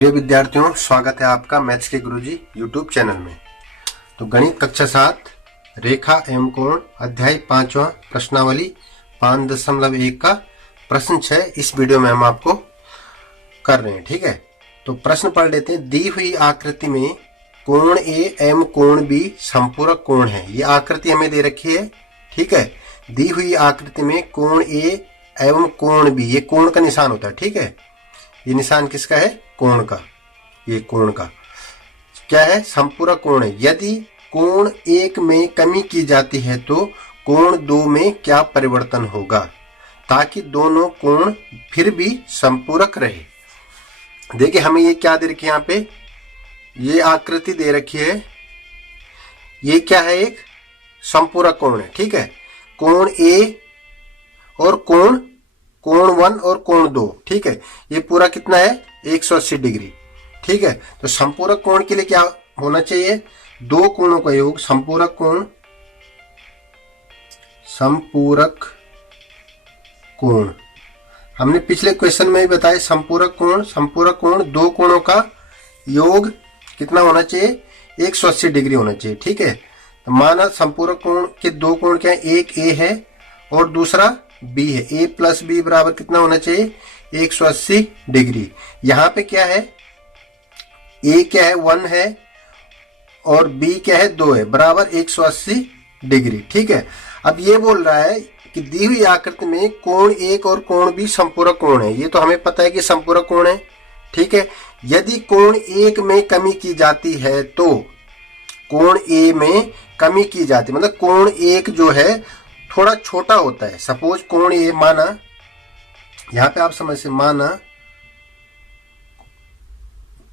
प्रिय विद्यार्थियों, स्वागत है आपका मैथ्स के गुरुजी यूट्यूब चैनल में। तो गणित कक्षा 7 रेखा एवं कोण अध्याय 5वां प्रश्नावली 5.1 का प्रश्न 6 इस वीडियो में हम आपको कर रहे हैं। ठीक है, तो प्रश्न पढ़ लेते हैं। दी हुई आकृति में कोण ए एवं कोण बी संपूरक कोण है। ये आकृति हमें दे रखी है। ठीक है, दी हुई आकृति में कोण ए एवं कोण बी, ये कोण का निशान होता है। ठीक है, ये निशान किसका है? कोण का। ये कोण का क्या है? संपूरक कोण है। यदि कोण 1 में कमी की जाती है तो कोण 2 में क्या परिवर्तन होगा ताकि दोनों कोण फिर भी संपूरक रहे। देखिए हमें ये क्या दे रखी है, यहाँ पे ये आकृति दे रखी है। ये क्या है? एक संपूरक कोण है। ठीक है, कोण ए और कोण 1 और कोण 2। ठीक है, ये पूरा कितना है? 180 डिग्री। ठीक है, तो संपूरक कोण के लिए क्या होना चाहिए? दो कोणों का योग। संपूरक कोण हमने पिछले क्वेश्चन में ही बताया। संपूरक कोण दो कोणों का योग कितना होना चाहिए? 180 डिग्री होना चाहिए। ठीक है, तो माना संपूरक कोण के दो कोण क्या है? एक ए है और दूसरा बी है। ए प्लस बी बराबर कितना होना चाहिए? 180 डिग्री। यहाँ पे क्या है? ए क्या है? 1 है और बी क्या है? 2 है, बराबर 180 डिग्री। ठीक है, अब ये बोल रहा है कि दी हुई आकृति में कोण 1 और कोण बी संपूरक कोण है। ये तो हमें पता है कि संपूरक कोण है। ठीक है, यदि कोण 1 में कमी की जाती है तो कोण ए में कमी की जाती है, मतलब कोण 1 जो है थोड़ा छोटा होता है। सपोज कोण ए, माना यहां पे आप समझ से, माना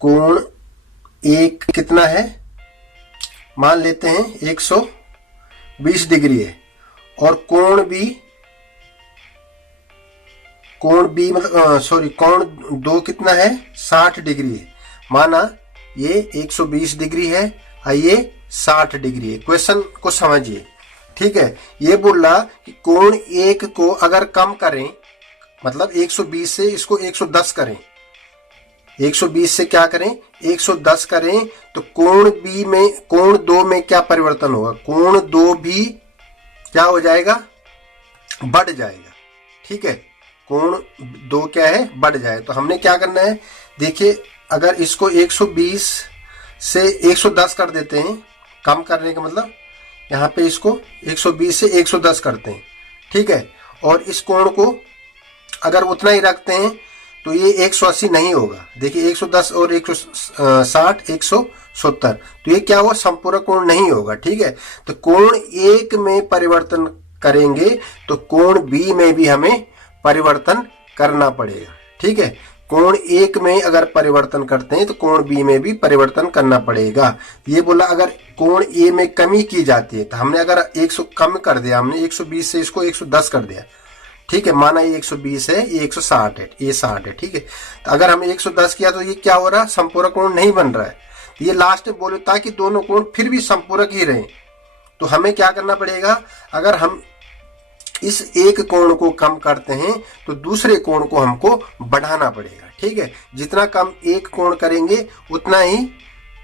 कोण 1 कितना है? मान लेते हैं 120 डिग्री है और कोण बी मतलब कोण 2 कितना है? 60 डिग्री है। माना ये 120 डिग्री है और ये 60 डिग्री है। क्वेश्चन को समझिए। ठीक है, ये बोल रहा कि कोण 1 को अगर कम करें, मतलब 120 से इसको 110 करें, 120 से क्या करें? 110 करें तो कोण 2 में क्या परिवर्तन होगा? कोण 2 भी क्या हो जाएगा? बढ़ जाएगा। ठीक है, कोण 2 क्या है? बढ़ जाए। तो हमने क्या करना है? देखिए, अगर इसको 120 से 110 कर देते हैं, कम करने का मतलब यहाँ पे इसको 120 से 110 करते हैं। ठीक है, और इस कोण को अगर उतना ही रखते हैं तो ये 180 नहीं होगा। देखिए 110 और 160 170, तो ये क्या हुआ? संपूरक कोण नहीं होगा। ठीक है, तो कोण 1 में परिवर्तन करेंगे तो कोण बी में भी हमें परिवर्तन करना पड़ेगा। ठीक है, कोण 1 में अगर परिवर्तन करते हैं तो कोण बी में भी परिवर्तन करना पड़ेगा। ये बोला अगर कोण ए में कमी की जाती है तो हमने अगर 100 कम कर दिया, हमने 120 से इसको 110 कर दिया। ठीक है, माना ये 120 है, ये 160 है, ये 60 है। ठीक है, तो अगर हमने 110 किया तो ये क्या हो रहा? संपूरक कोण नहीं बन रहा है। ये लास्ट में बोले ताकि दोनों कोण फिर भी संपूरक ही रहे तो हमें क्या करना पड़ेगा? अगर हम इस एक कोण को कम करते हैं तो दूसरे कोण को हमको बढ़ाना पड़ेगा। ठीक है, जितना कम एक कोण करेंगे उतना ही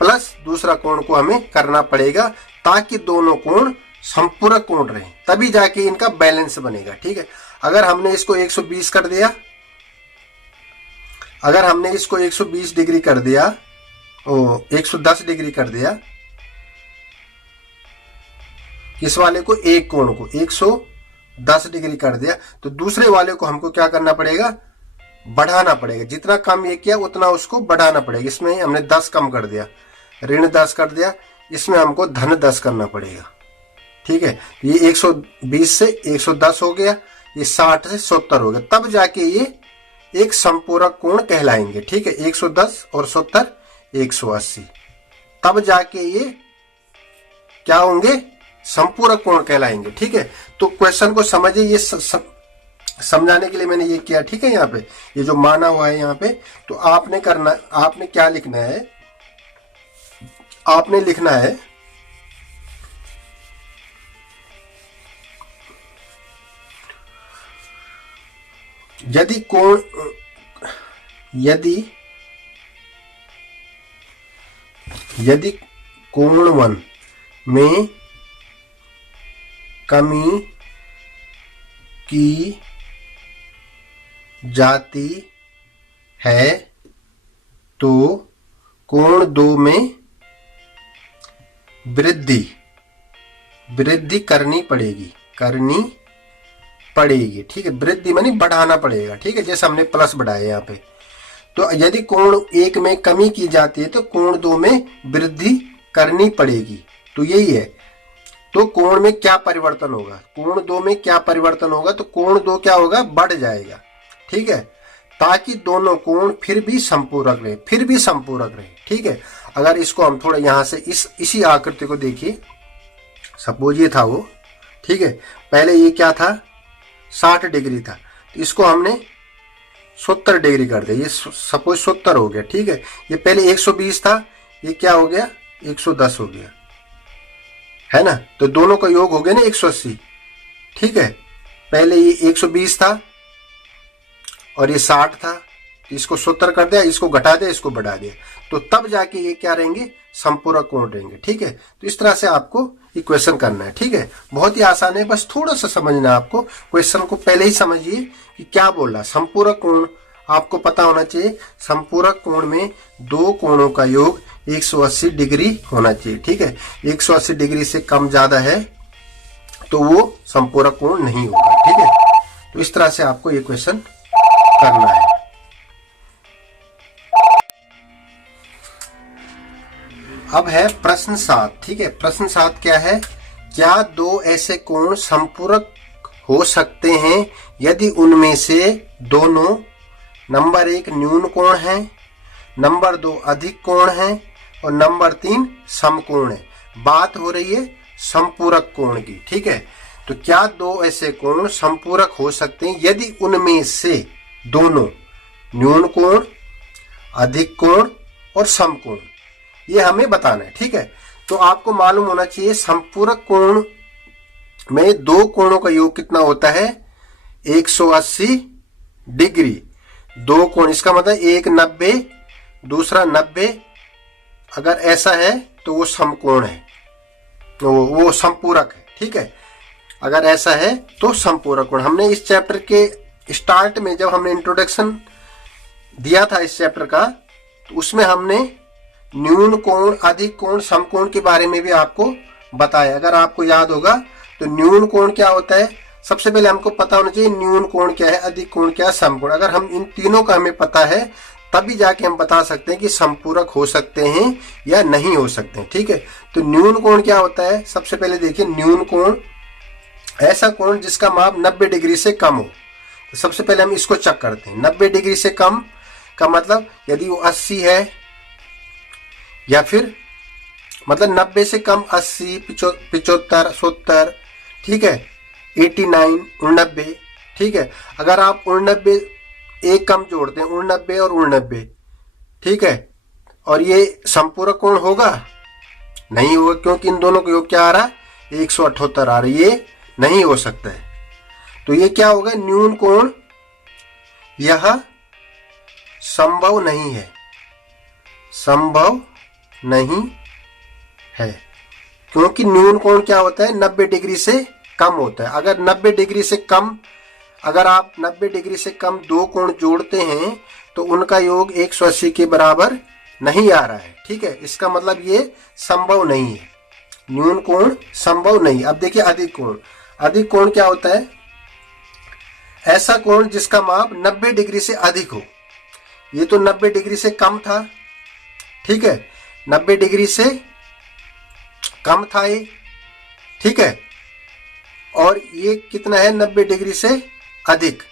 प्लस दूसरा कोण को हमें करना पड़ेगा ताकि दोनों कोण संपूरक कोण रहे, तभी जाके इनका बैलेंस बनेगा। ठीक है, अगर हमने इसको 120 कर दिया, अगर हमने इसको 120 डिग्री कर दिया, 110 डिग्री कर दिया, किस वाले को? एक कोण को 110 डिग्री कर दिया, तो दूसरे वाले को हमको क्या करना पड़ेगा? बढ़ाना पड़ेगा। जितना कम ये किया उतना उसको बढ़ाना पड़ेगा। इसमें हमने 10 कम कर दिया, ऋण 10 कर दिया, इसमें हमको धन 10 करना पड़ेगा। ठीक है, ये 120 से 110 हो गया, ये 60 से 70 हो गया, तब जाके ये एक संपूरक कोण कहलाएंगे। ठीक है, 110 और 70 180, तब जाके ये क्या होंगे? संपूरक कोण कहलाएंगे। ठीक है, तो क्वेश्चन को समझिए। ये समझाने के लिए मैंने ये किया। ठीक है, यहाँ पे ये जो माना हुआ है यहाँ पे, तो आपने क्या लिखना है? आपने लिखना है यदि यदि कोण 1 में कमी की जाती है तो कोण 2 में वृद्धि करनी पड़ेगी, ठीक है। वृद्धि मानी बढ़ाना पड़ेगा, ठीक है, जैसे हमने प्लस बढ़ाया यहाँ पे। तो यदि कोण 1 में कमी की जाती है तो कोण 2 में वृद्धि करनी पड़ेगी। तो यही है। तो कोण में क्या परिवर्तन होगा, कोण 2 में क्या परिवर्तन होगा, तो कोण 2 क्या होगा, बढ़ जाएगा, ठीक है, ताकि दोनों कोण फिर भी संपूरक रहे, ठीक है। अगर इसको हम थोड़ा यहां से इसी आकृति को देखिए, सपोज ये था वो, ठीक है, पहले ये क्या था, 60 डिग्री था, तो इसको हमने 70 डिग्री कर दिया, ये सपोज 70 हो गया, ठीक है। ये पहले 120 था, ये क्या हो गया, 110 हो गया, है ना। तो दोनों का योग हो गया ना 180, ठीक है। पहले ये 120 था और ये 60 था, इसको 70 कर दिया, इसको घटा दिया, इसको बढ़ा दिया, तो तब जाके ये क्या रहेंगे, संपूरक कोण रहेंगे, ठीक है। तो इस तरह से आपको इक्वेशन करना है, ठीक है। बहुत ही आसान है, बस थोड़ा सा समझना है आपको। क्वेश्चन को पहले ही समझिए कि क्या बोल रहा है। संपूरक कोण आपको पता होना चाहिए, संपूरक कोण में दो कोणों का योग 180 डिग्री होना चाहिए, ठीक है। 180 डिग्री से कम ज्यादा है तो वो संपूरक कोण नहीं होगा, ठीक है। तो इस तरह से आपको ये क्वेश्चन करना है। अब है प्रश्न 7, ठीक है। प्रश्न 7 क्या है, क्या दो ऐसे कोण संपूरक हो सकते हैं यदि उनमें से दोनों नंबर 1 न्यून कोण है, नंबर 2 अधिक कोण है और नंबर 3 समकोण है। बात हो रही है संपूरक कोण की, ठीक है। तो क्या दो ऐसे कोण संपूरक हो सकते हैं यदि उनमें से दोनों न्यून कोण, अधिक कोण और समकोण, ये हमें बताना है, ठीक है। तो आपको मालूम होना चाहिए संपूरक कोण में दो कोणों का योग कितना होता है, 180 डिग्री। दो कोण, इसका मतलब एक 90, दूसरा 90, अगर ऐसा है तो वो समकोण है, तो वो संपूरक है, ठीक है। अगर ऐसा है तो संपूरक कोण। हमने इस चैप्टर के स्टार्ट में जब हमने इंट्रोडक्शन दिया था इस चैप्टर का, तो उसमें हमने न्यून कोण, अधिक कोण, समकोण के बारे में भी आपको बताया। अगर आपको याद होगा तो न्यून कोण क्या होता है, सबसे पहले हमको पता होना चाहिए न्यून कोण क्या है, अधिक कोण क्या है, समकोण। अगर हम इन तीनों का हमें पता है तभी जाके हम बता सकते हैं कि संपूरक हो सकते हैं या नहीं हो सकते हैं, ठीक है। तो न्यून कोण क्या होता है, सबसे पहले देखिए, न्यून कोण ऐसा कोण जिसका माप 90 डिग्री से कम हो। तो सबसे पहले हम इसको चेक करते हैं। 90 डिग्री से कम का मतलब यदि वो 80 है, या फिर मतलब 90 से कम 80, 75, 70, ठीक है, 89, 89, ठीक है। अगर आप 89 एक कम जोड़ते हैं, 89 और 89, ठीक है, और ये संपूरक कोण होगा, नहीं होगा, क्योंकि इन दोनों का योग क्या आ रहा है, 178 आ रहा है, ये नहीं हो सकता है। तो ये क्या होगा, न्यून कोण यह संभव नहीं है, संभव नहीं है, क्योंकि न्यून कोण क्या होता है, 90 डिग्री से कम होता है। अगर 90 डिग्री से कम, अगर आप 90 डिग्री से कम दो कोण जोड़ते हैं तो उनका योग 180 के बराबर नहीं आ रहा है, ठीक है। इसका मतलब ये संभव नहीं है, न्यून कोण संभव नहीं। अब देखिए अधिक कोण, अधिक कोण क्या होता है, ऐसा कोण जिसका माप 90 डिग्री से अधिक हो। ये तो 90 डिग्री से कम था, ठीक है, 90 डिग्री से कम था ये, ठीक है, और ये कितना है, 90 डिग्री से अधिक।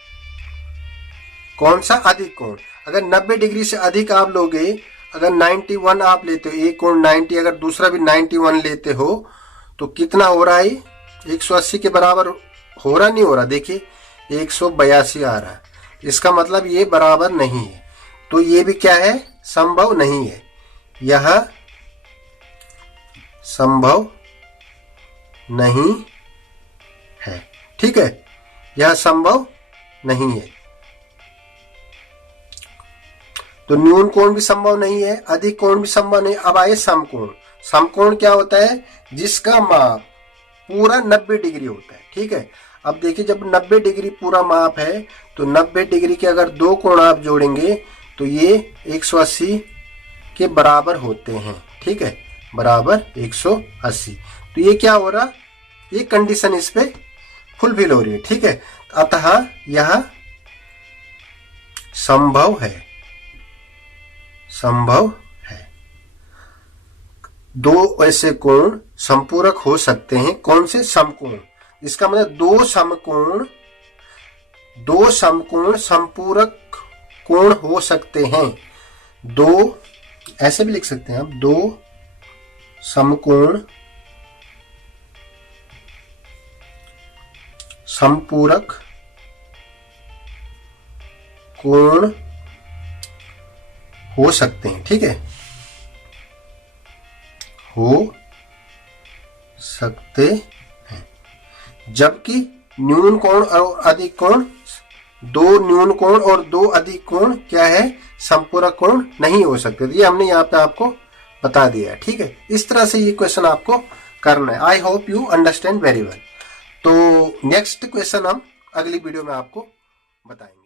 कौन सा अधिक कोण, अगर 90 डिग्री से अधिक आप लोगे, अगर 91 आप लेते हो, एक कोण 90, अगर दूसरा भी 91 लेते हो तो कितना हो रहा है, 180 के बराबर हो रहा, नहीं हो रहा, देखिए 182 आ रहा है। इसका मतलब ये बराबर नहीं है, तो ये भी क्या है, संभव नहीं है, यह संभव नहीं है, ठीक है, यह संभव नहीं है। तो न्यून कोण भी संभव नहीं है, अधिक कोण भी संभव नहीं। अब आए समकोण। समकोण क्या होता है? जिसका माप पूरा 90 डिग्री होता है। ठीक है, अब देखिए जब 90 डिग्री पूरा माप है तो 90 डिग्री के अगर दो कोण आप जोड़ेंगे तो ये 180 के बराबर होते हैं। ठीक है, बराबर 180। तो ये क्या हो रहा, ये कंडीशन इस पे फुलफिल हो रही है। ठीक है, अतः यह संभव है, संभव है। दो ऐसे कोण संपूरक हो सकते हैं। कौन से? समकोण। इसका मतलब दो समकोण संपूरक कोण हो सकते हैं। दो, ऐसे भी लिख सकते हैं आप, दो समकोण संपूरक कोण हो सकते हैं। ठीक है, हो सकते हैं। जबकि न्यून कोण और अधिक कोण, दो न्यून कोण और दो अधिक कोण क्या है? संपूरक कोण नहीं हो सकते। तो ये हमने यहाँ पे आपको बता दिया है। ठीक है, इस तरह से ये क्वेश्चन आपको करना है। I hope you understand very well. तो नेक्स्ट क्वेश्चन हम अगली वीडियो में आपको बताएंगे।